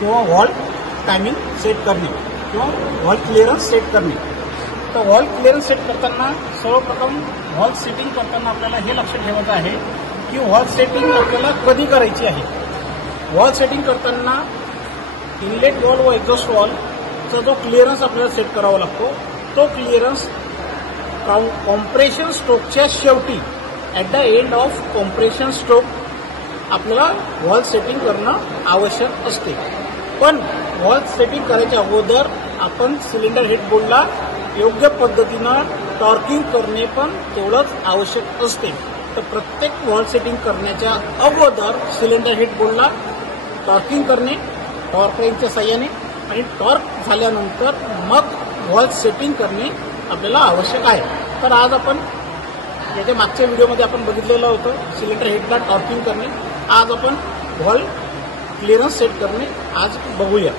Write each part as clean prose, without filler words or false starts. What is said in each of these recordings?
किंवा wall timing set करणे किंवा वॉल क्लिअरन्स सेट करणे. तर वॉल क्लिअरन्स सेट करताना सर्वप्रथम वॉल सेटिंग करताना आपल्याला हे लक्षात ठेवायचं आहे की वॉल सेटिंग आपल्याला कधी करायची आहे. वॉल सेटिंग करताना इनलेट वॉल व एक्झॉस्ट वॉलचा जो क्लिअरन्स आपल्याला सेट करावा लागतो तो क्लिअरन्स कॉम्प्रेशन स्ट्रोकच्या शेवटी at the end of compression stroke आपल्याला वॉल सेटिंग करणं आवश्यक असते. पण वॉल सेटिंग करायच्या अगोदर आपण सिलेंडर हेड बोल्टला योग्य पद्धतीनं टॉर्किंग करणे पण तेवढंच आवश्यक असते. तर प्रत्येक वॉल सेटिंग करण्याच्या अगोदर सिलेंडर हेड बोल्टला टॉर्किंग करणे टॉर्क रेंजच्या साह्याने आणि टॉर्क झाल्यानंतर मग वॉल सेटिंग करणे आपल्याला आवश्यक आहे. तर आज आपण याच्या मागच्या व्हिडिओमध्ये आपण बघितलेलं होतं सिलेंडर हेडला टॉर्किंग करणे. आज आपण वॉल क्लिअरन्स सेट करणे आज बघूया.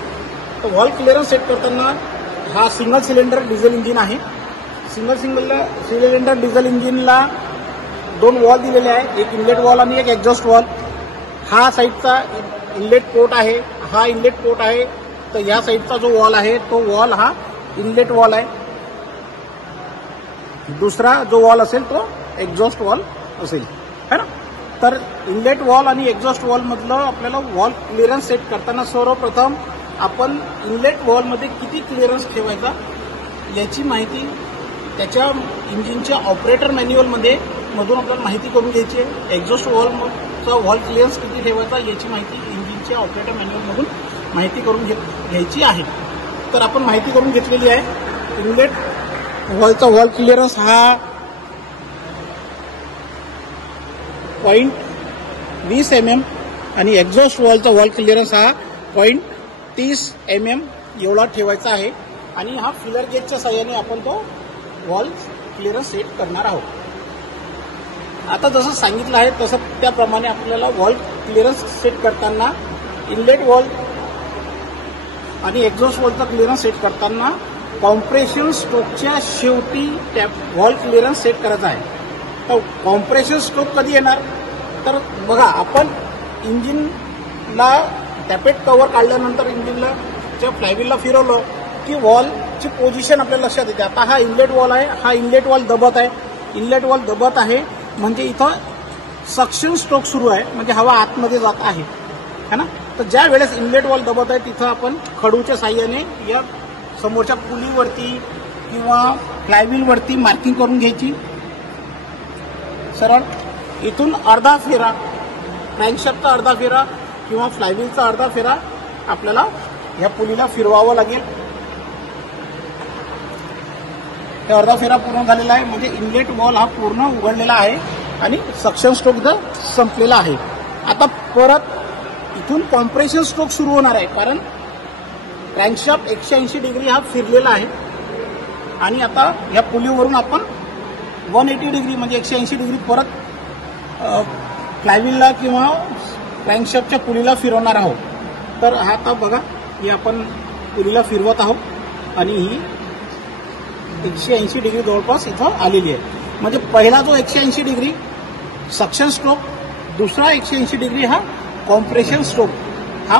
तर वॉल क्लिअरन्स सेट करताना हा सिंगल सिलेंडर डिझेल इंजिन आहे. सिंगल सिलेंडर डिझेल इंजिनला 2 वॉल दिलेले आहे, एक इनलेट वॉल आणि एक एक्झॉस्ट वॉल. हा साईडचा इनलेट पोर्ट आहे, हा इनलेट पोर्ट आहे. तर या साईडचा जो वॉल आहे तो वॉल हा इनलेट वॉल आहे. दुसरा जो वॉल असेल तो एक्झॉस्ट वॉल असेल है ना. तर इनलेट वॉल आणि एक्झॉस्ट वॉलमधलं आपल्याला वॉल क्लिअरन्स सेट करताना सर्वप्रथम आपण इनलेट वॉलमध्ये किती क्लिअरन्स ठेवायचा याची माहिती त्याच्या इंजिनच्या ऑपरेटर मॅन्युअलमध्ये मधून आपल्याला माहिती करून घ्यायची आहे. एक्झॉस्ट वॉलचा वॉल क्लिअरन्स किती ठेवायचा याची माहिती इंजिनच्या ऑपरेटर मॅन्युअलमधून माहिती करून घ्यायची आहे. तर आपण माहिती करून घेतलेली आहे. इनलेट वॉलचा वॉल क्लिअरन्स हा 0.20 mm आणि एक्झॉस्ट वॉलचा वॉल क्लिअरन्स हा 0.30 mm एवढा ठेवायचा आहे. आणि हा फिलर गेजच्या साह्याने आपण तो वॉल क्लिअरन्स सेट करणार आहोत. आता जसं सांगितलं आहे तसं त्याप्रमाणे आपल्याला वॉल क्लिअरन्स सेट करताना इनलेट वॉल आणि एक्झॉस्ट वॉलचा क्लिअरन्स सेट करताना कॉम्प्रेशन स्ट्रोकच्या शेवटी त्या वॉल क्लिअरन्स सेट करायचा आहे. तर कॉम्प्रेशन स्ट्रोक कधी येणार तर बघा आपण इंजिनला टॅपेट कव्हर काढल्यानंतर इंजिनला ज्या फ्लायव्हीलला फिरवलं की वॉलची पोझिशन आपल्याला लक्षात येते. आता हा इनलेट वॉल आहे, हा इनलेट वॉल दबत आहे. इनलेट वॉल दबत आहे म्हणजे इथं सक्शन स्ट्रोक सुरू आहे म्हणजे हवा आतमध्ये जात आहे है ना. तर ज्या वेळेस इनलेट वॉल दबत आहे तिथं आपण खडूच्या साह्याने या समोरच्या पुलीवरती किंवा फ्लायव्हीलवरती मार्किंग करून घ्यायची. सरळ इथून अर्धा फेरा क्रँकशाफ्टचा अर्धा फेरा किंवा फ्लायव्हीलचा अर्धा फेरा आपल्याला ह्या पुलीला फिरवावं लागेल. हे अर्धा फेरा पूर्ण झालेला आहे म्हणजे इनलेट वॉल हा पूर्ण उघडलेला आहे आणि सक्शन स्ट्रोक इथं संपलेला आहे. आता परत इथून कॉम्प्रेशन स्ट्रोक सुरू होणार आहे कारण क्रँकशाफ्ट 180 डिग्री हा फिरलेला आहे आणि आता या पुलीवरून आपण 180 डिग्री म्हणजे 180 डिग्री परत फ्लायव्हीलला किंवा क्रँकशाफ्टच्या पुलीला फिरवणार आहोत. तर हा आता बघा ही आपण पुलीला फिरवत आहोत आणि ही 180 डिग्री जवळपास इथं आलेली आहे. म्हणजे पहिला जो 180 डिग्री सक्शन स्ट्रोक, दुसरा 180 डिग्री हा कॉम्प्रेशन स्ट्रोक, हा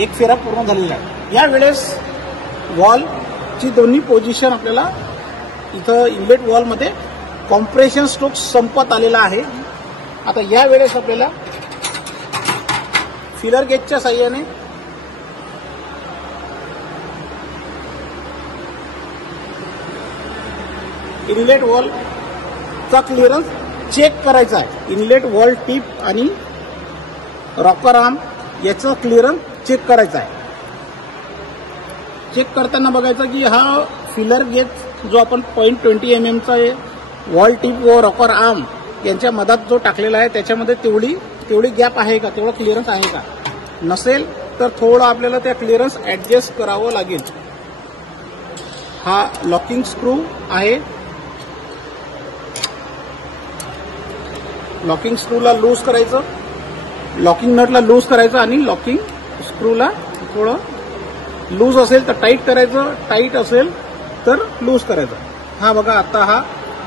एक फेरा पूर्ण झालेला आहे. यावेळेस वॉलची दोन्ही पोझिशन आपल्याला इथं इनलेट वॉलमध्ये कॉम्प्रेशन स्ट्रोक संपत आलेला आहे. आता यावेळेस आपल्याला फिलर गेजच्या साह्याने इनलेट वॉलचा क्लिअरन्स चेक करायचा आहे. इनलेट वॉल टिप आणि रॉकर आर्म याचं क्लिअरन्स चेक करायचं आहे. चेक करताना बघायचं की हा फिलर गेज जो आपण 0.20 mm चा वॉल टिप व रॉकर आर्म यांच्या मधात जो टाकलेला आहे त्याच्यामध्ये तेवढी गॅप आहे का, तेवढा क्लिअरन्स आहे का. नसेल तर थोडं आपल्याला त्या क्लिअरन्स ॲडजस्ट करावं लागेल. हा लॉकिंग स्क्रू आहे. लॉकिंग स्क्रूला लूज करायचं, लॉकिंग नटला लूज करायचं आणि लॉकिंग स्क्रूला थोडं लूज असेल तर टाईट करायचं, टाईट असेल तर लूज करायचं. हा बघा आता हा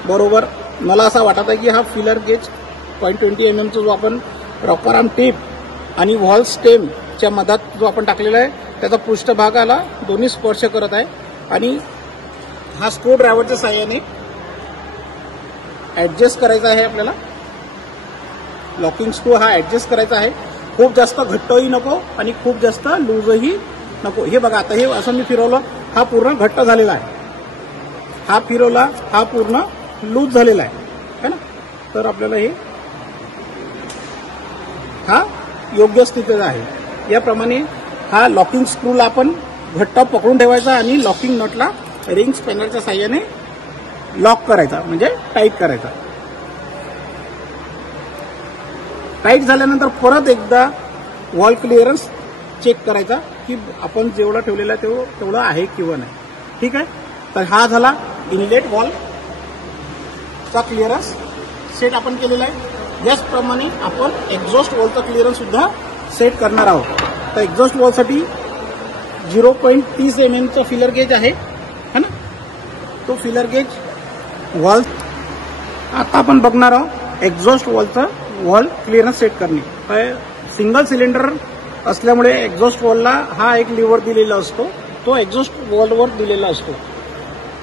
बरोबर मला असा वाटत आहे की हा फिलर गेज 0.20 mm चा जो आपण रॉकर आर्म टिप आणि वॉल स्टेम च्या मधात जो आपण टाकलेला आहे त्याचा पृष्ठभागाला दोन्ही स्पर्श करत आहे आणि हा स्क्रू ड्रायव्हरच्या साहाय्याने ऍडजस्ट करायचा आहे आपल्याला. लॉकिंग स्क्रू हा ऍडजस्ट करायचा आहे. खूप जास्त घट्टही नको आणि खूप जास्त लूजही नको. हे बघा आता हे असं मी फिरवलं, हा पूर्ण घट्ट झालेला आहे. हा फिरवला, हा पूर्ण लूज झालेला आहे ना. तर आपल्याला हे हा योग्य स्थितीत आहे. याप्रमाणे हा लॉकिंग स्क्रूला आपण घट्ट पकडून ठेवायचा आणि लॉकिंग नटला रिंग स्पॅनरच्या साहाय्याने लॉक करायचा, म्हणजे टाईट करायचा. टाईट झाल्यानंतर परत एकदा वॉल क्लिअरन्स चेक करायचा की आपण जेवढा ठेवलेला तेवढं आहे किंवा नाही. ठीक आहे. तर हा झाला इनलेट वॉलचा क्लिअरन्स सेट आपण केलेला आहे. याचप्रमाणे आपण एक्झॉस्ट वॉलचा क्लिअरन्स सुद्धा सेट करणार आहोत. तर एक्झॉस्ट वॉलसाठी 0.30 mm फिलर गेज आहे ना. तो फिलर गेज वॉल आता आपण बघणार आहोत एक्झॉस्ट वॉलचा वॉल क्लिअरन्स सेट करणे. सिंगल सिलेंडर असल्यामुळे एक्झॉस्ट वॉलला हा एक लिव्हर दिलेला असतो, तो एक्झॉस्ट वॉलवर दिलेला असतो.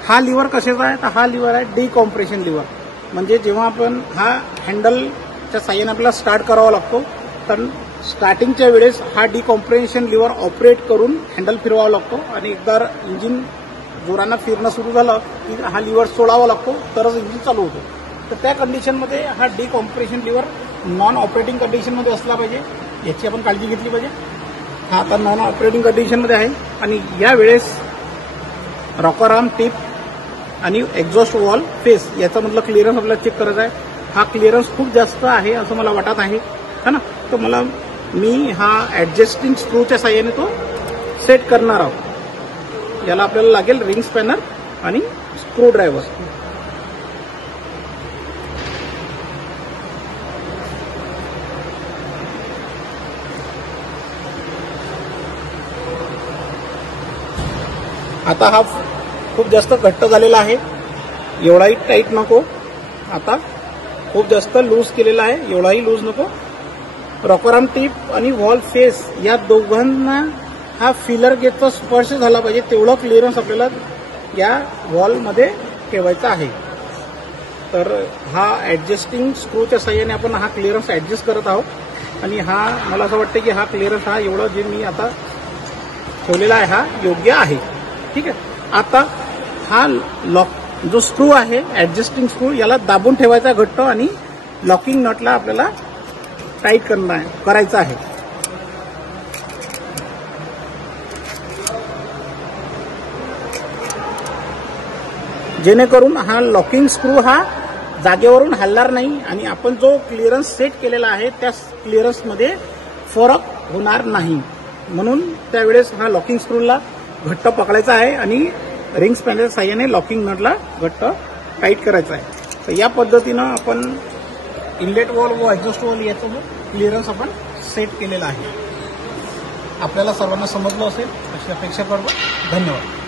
हा लिव्हर कशाचा आहे, तर हा लिव्हर आहे डिकॉम्प्रेशन लिव्हर. म्हणजे जेव्हा आपण हा हँडलच्या साहाय्याने आपल्याला स्टार्ट करावा लागतो, तर स्टार्टिंगच्या वेळेस हा डिकॉम्प्रेशन लिव्हर ऑपरेट करून हँडल फिरवावा लागतो आणि एकदा इंजिन जोरानं फिरणं सुरू झालं की हा लिव्हर सोडावा लागतो, तरच इंजिन चालू होतो. तर त्या कंडिशनमध्ये हा डिकॉम्प्रेशन लिव्हर नॉन ऑपरेटिंग कंडिशनमध्ये असला पाहिजे, याची आपण काळजी घेतली पाहिजे. हा आता नॉन ऑपरेटिंग कंडिशनमध्ये आहे आणि यावेळेस रॉकर आर्म टिप आणि एक्झॉस्ट वॉल फेस याचा मधला क्लिअरन्स आपल्याला चेक करायचा आहे. हा क्लिअरन्स खूप जास्त आहे असं मला वाटत आहे है ना. तर मी हा ऍडजस्टिंग स्क्रूच्या साहाय्याने तो सेट करणार आहोत. याला आपल्याला लागेल रिंग स्पॅनर आणि स्क्रू ड्रायव्हर. आता हा खूप जास्त घट्ट झालेला आहे, एवढाही टाईट नको. आता खूप जास्त लूज केलेला आहे, एवढाही लूज नको. रॉकर आर्म टिप आणि वॉल फेस या दोघांना हा फिलर गेजचा स्पर्श झाला पाहिजे, तेवढं क्लिअरन्स आपल्याला या वॉलमध्ये ठेवायचा आहे. तर हा ऍडजस्टिंग स्क्रूच्या साहाय्याने आपण हा क्लिअरन्स ऍडजस्ट करत आहोत आणि हा मला असं वाटतं की हा क्लिअरन्स हा एवढं जे मी आता ठेवलेला आहे हा योग्य आहे. ठीक आहे. आता हा लॉक जो स्क्रू आहे ऍडजस्टिंग स्क्रू याला दाबून ठेवायचा घट्ट आणि लॉकिंग नटला आपल्याला टाईट करायचा आहे. जेणेकरून हा लॉकिंग स्क्रू हा जागेवरून हलणार नाही आणि आपण जो क्लिअरन्स सेट केलेला आहे त्या क्लिअरन्समध्ये फरक होणार नाही. म्हणून त्यावेळेस हा लॉकिंग स्क्रूला घट्ट पकडायचा आहे आणि रिंग स्पॅनरच्या साहाय्याने लॉकिंग नटला घट्ट टाईट करायचा आहे. तर या पद्धतीनं आपण इनलेट वॉल व एक्झॉस्ट वॉल याचं क्लिअरन्स आपण सेट केलेला आहे. आपल्याला सर्वांना समजलं असेल अशी अपेक्षा करतो. धन्यवाद.